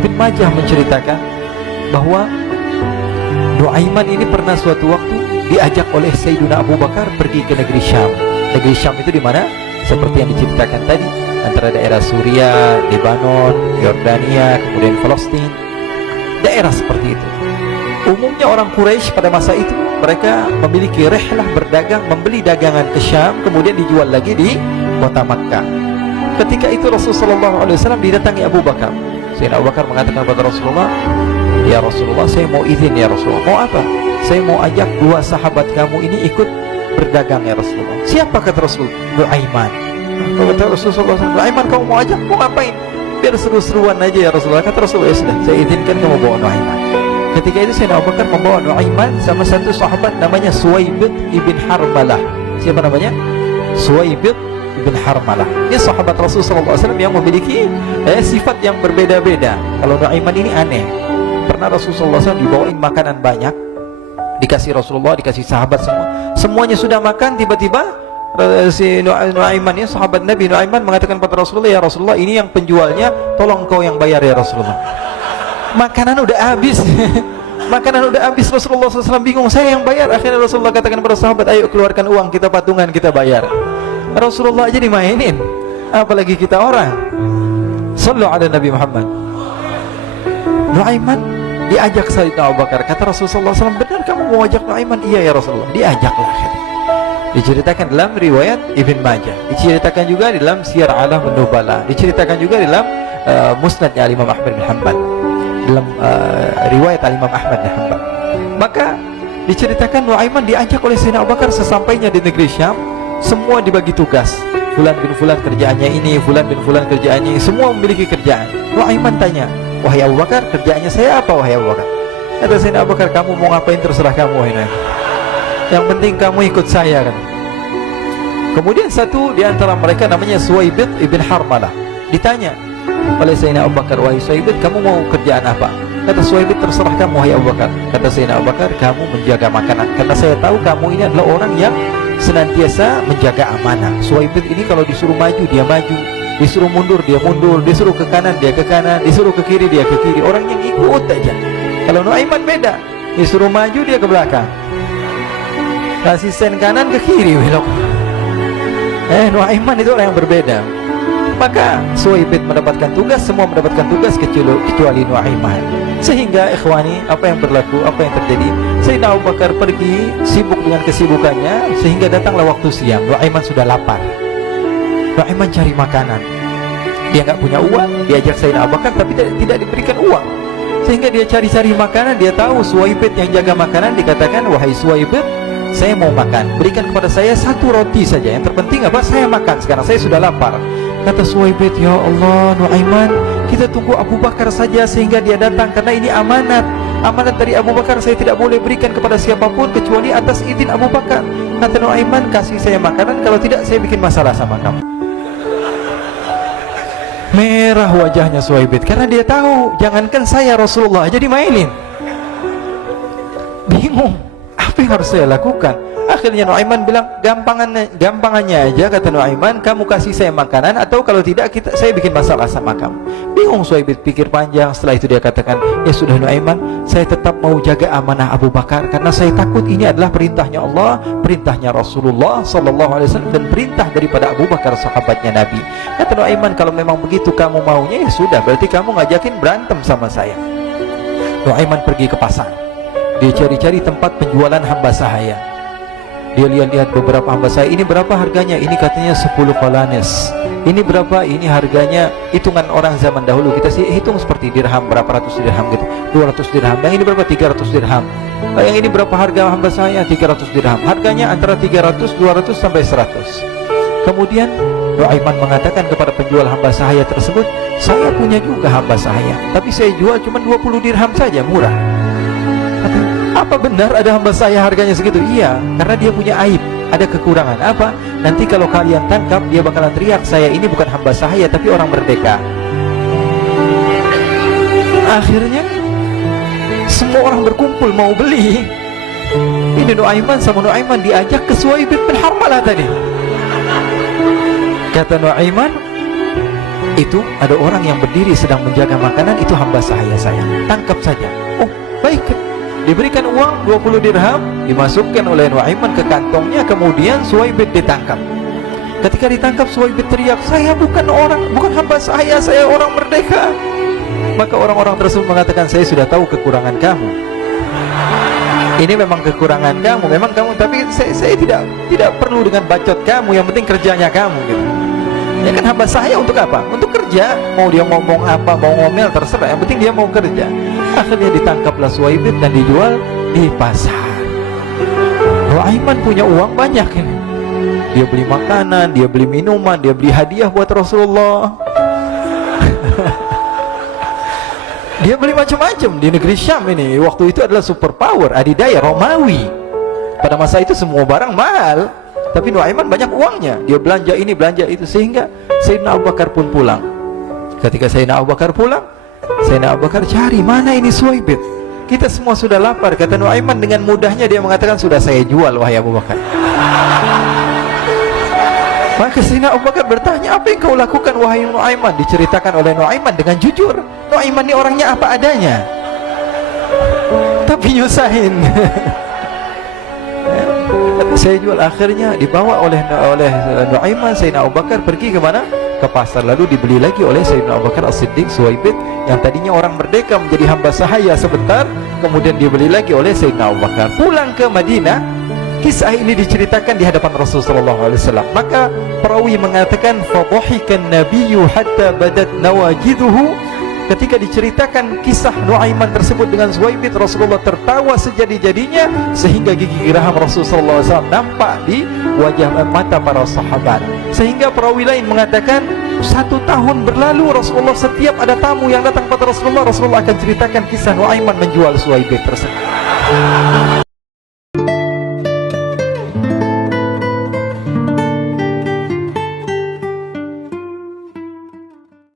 Ibn Majah menceritakan bahwa Nuaiman ini pernah suatu waktu diajak oleh Sayyidina Abu Bakar pergi ke negeri Syam. Negeri Syam itu di mana? Seperti yang diceritakan tadi, antara daerah Suriah, Lebanon, Yordania, kemudian Palestina, daerah seperti itu. Umumnya orang Quraisy pada masa itu mereka memiliki rihlah berdagang, membeli dagangan ke Syam, kemudian dijual lagi di kota Makkah. Ketika itu Rasulullah SAW didatangi Abu Bakar. Sayyidina Abu Bakar mengatakan kepada Rasulullah, "Ya Rasulullah, saya mau izin ya Rasulullah." "Mau apa?" "Saya mau ajak dua sahabat kamu ini ikut berdagang ya Rasulullah." "Siapa?" kata Rasul. "Nuaiman." Kata Rasulullah SAW, "Nuaiman kamu mau ajak? Mau ngapain?" "Biar seru-seruan aja ya Rasulullah." Kata Rasulullah, "Ya sudah, saya izinkan kamu bawa Nuaiman." Ketika itu Sayyidina Abu Bakar membawa Nuaiman sama satu sahabat namanya Suwaibid ibn Harmalah. Siapa namanya? Suwaibid ibn Harmalah. Dia sahabat Rasulullah SAW yang memiliki sifat yang berbeda-beda. Kalau Nuaiman ini aneh. Pernah Rasulullah SAW dibawain makanan banyak, dikasih Rasulullah, dikasih sahabat semua. Semuanya sudah makan, tiba-tiba si Nuaiman ya, sahabat Nabi Nuaiman mengatakan kepada Rasulullah, "Ya Rasulullah, ini yang penjualnya, tolong kau yang bayar ya Rasulullah." Makanan udah habis. Makanan udah habis. Rasulullah SAW bingung, saya yang bayar. Akhirnya Rasulullah katakan kepada sahabat, "Ayo keluarkan uang, kita patungan, kita bayar." Rasulullah aja dimainin, apalagi kita orang. Sallu ala Nabi Muhammad. Nuaiman diajak Sayyidina Abu Bakar. Kata Rasulullah SAW, "Benar kamu mau ajak Nuaiman?" "Iya ya Rasulullah." Diajaklah. Diceritakan dalam riwayat Ibn Majah, diceritakan juga dalam Siyar A'lam An-Nubala, diceritakan juga dalam Musnadnya Imam Ahmad bin Hanbal, dalam riwayat Imam Ahmad bin Hanbal. Maka diceritakan Nuaiman diajak oleh Sayyidina Abu Bakar. Sesampainya di negeri Syam, semua dibagi tugas. Fulan bin Fulan kerjaannya ini, Fulan bin Fulan kerjaannya ini, semua memiliki kerjaan. Nuaiman tanya, "Wahai Abu Bakar, kerjaannya saya apa wahai Abu Bakar?" Kata Sayyidina Abu Bakar, "Kamu mau ngapain terserah kamu wahai Nuaiman. Yang penting kamu ikut saya," kan. Kemudian satu di antara mereka namanya Suwaibid ibn Harmalah ditanya oleh Sayyidina Abu Bakar, "Wahai Suwaibid, kamu mau kerjaan apa?" Kata Suwaibid, "Terserah kamu wahai Abu Bakar." Kata Sayyidina Abu Bakar, "Kamu menjaga makanan, karena saya tahu kamu ini adalah orang yang senantiasa menjaga amanah." Suwaibid ini kalau disuruh maju dia maju, disuruh mundur dia mundur, disuruh ke kanan dia ke kanan, disuruh ke kiri dia ke kiri. Orang yang ikut aja. Kalau Nuaiman beda, disuruh maju dia ke belakang, kasih sen kanan ke kiri belok. Nuaiman itu orang yang berbeda. Maka Suwaibid mendapatkan tugas, semua mendapatkan tugas kecuali Nuaiman. Sehingga ikhwani, apa yang berlaku, apa yang terjadi, Sayyidina Abu Bakar pergi sibuk dengan kesibukannya, sehingga datanglah waktu siang. Nuaiman sudah lapar. Nuaiman cari makanan. Dia nggak punya uang, diajak Sayyidina Abu Bakar tapi tidak diberikan uang. Sehingga dia cari-cari makanan. Dia tahu Suwaibid yang jaga makanan, dikatakan, "Wahai Suwaibid, saya mau makan, berikan kepada saya satu roti saja. Yang terpenting apa? Saya makan sekarang, saya sudah lapar." Kata Suwaibid, "Ya Allah Nuaiman, kita tunggu Abu Bakar saja sehingga dia datang, karena ini amanat. Amanat dari Abu Bakar, saya tidak boleh berikan kepada siapapun kecuali atas izin Abu Bakar." Kata Nuaiman, "Kasih saya makanan, kalau tidak saya bikin masalah sama kamu." Merah wajahnya Suwaibid, karena dia tahu jangankan saya, Rasulullah aja dimainin. Bingung, apa yang harus saya lakukan? Akhirnya Nuaiman bilang, gampangannya aja, kata Nuaiman, "Kamu kasih saya makanan, atau kalau tidak saya bikin masalah sama kamu." Bingung Suwaibid, pikir panjang. Setelah itu dia katakan, "Ya sudah Nuaiman, saya tetap mau jaga amanah Abu Bakar, karena saya takut ini adalah perintahnya Allah, perintahnya Rasulullah SAW, dan perintah daripada Abu Bakar sahabatnya Nabi." Kata Nuaiman, "Kalau memang begitu kamu maunya, ya sudah, berarti kamu ngajakin berantem sama saya." Nuaiman pergi ke pasar. Dia cari-cari tempat penjualan hamba sahaya. Dia lihat-lihat beberapa hamba sahaya. Ini berapa harganya? Ini katanya 10 qalanis. Ini berapa? Ini harganya, hitungan orang zaman dahulu, kita sih hitung seperti dirham, berapa ratus dirham gitu, 200 dirham. Yang ini berapa? 300 dirham. Yang ini berapa harga hamba sahaya? 300 dirham. Harganya antara 300, 200 sampai 100. Kemudian Nuaiman mengatakan kepada penjual hamba sahaya tersebut, "Saya punya juga hamba sahaya, tapi saya jual cuma 20 dirham saja, murah." "Apa benar ada hamba saya harganya segitu?" "Iya, karena dia punya aib, ada kekurangan." "Apa?" "Nanti kalau kalian tangkap, dia bakalan teriak, saya ini bukan hamba sahaya tapi orang merdeka." Akhirnya semua orang berkumpul mau beli. Ini Nuaiman sama Nuaiman diajak ke Suwaibid bin Harmalah tadi. Kata Nuaiman, itu ada orang yang berdiri sedang menjaga makanan, itu hamba sahaya saya, tangkap saja. Oh baik, diberikan uang 20 dirham, dimasukkan oleh Nuaiman ke kantongnya, kemudian Suwaibid ditangkap. Ketika ditangkap, Suwaibid teriak, saya bukan hamba saya orang merdeka. Maka orang-orang tersebut mengatakan, saya sudah tahu kekurangan kamu, ini memang kekurangan kamu, memang kamu, tapi saya tidak perlu dengan bacot kamu, yang penting kerjanya kamu gitu. Ya kan, hamba saya untuk apa? Untuk kerja. Mau dia ngomong apa, mau ngomel, terserah, yang penting dia mau kerja. Akhirnya ditangkaplah Suwaibid dan dijual di pasar. Nuaiman punya uang banyak ini. Dia beli makanan, dia beli minuman, dia beli hadiah buat Rasulullah. Dia beli macam-macam di negeri Syam ini. Waktu itu adalah superpower, adidaya Romawi. Pada masa itu semua barang mahal, tapi Nuaiman banyak uangnya. Dia belanja ini, belanja itu, sehingga Sayyidina Abu Bakar pun pulang. Ketika Sayyidina Abu Bakar pulang, Sayyidina Abu Bakar cari, mana ini Suwaibid? Kita semua sudah lapar. Kata Nuaiman dengan mudahnya dia mengatakan, sudah saya jual wahai Abu Bakar. Maka Sayyidina Abu Bakar bertanya, apa yang kau lakukan wahai Nuaiman? Diceritakan oleh Nuaiman dengan jujur. Nuaiman ini orangnya apa adanya, tapi nyusahin. Saya jual. Akhirnya dibawa oleh Nuaiman, Sayyidina Abu Bakar pergi ke mana? Ke pasar. Lalu dibeli lagi oleh Sayyidina Abu Bakar As-Siddiq Suwaibid, yang tadinya orang merdeka menjadi hamba sahaya sebentar, kemudian dibeli lagi oleh Sayyidina Abu Bakar. Pulang ke Madinah, kisah ini diceritakan di hadapan Rasulullah SAW. Maka perawi mengatakan, fadhahikan nabiyyu hatta badat nawajiduhu. Ketika diceritakan kisah Nuaiman tersebut dengan Suwaibid, Rasulullah tertawa sejadi-jadinya, sehingga gigi geraham Rasulullah SAW nampak di wajah mata para sahabat. Sehingga perawi lain mengatakan, 1 tahun berlalu, Rasulullah setiap ada tamu yang datang pada Rasulullah akan ceritakan kisah Nuaiman menjual Suwaibid tersebut.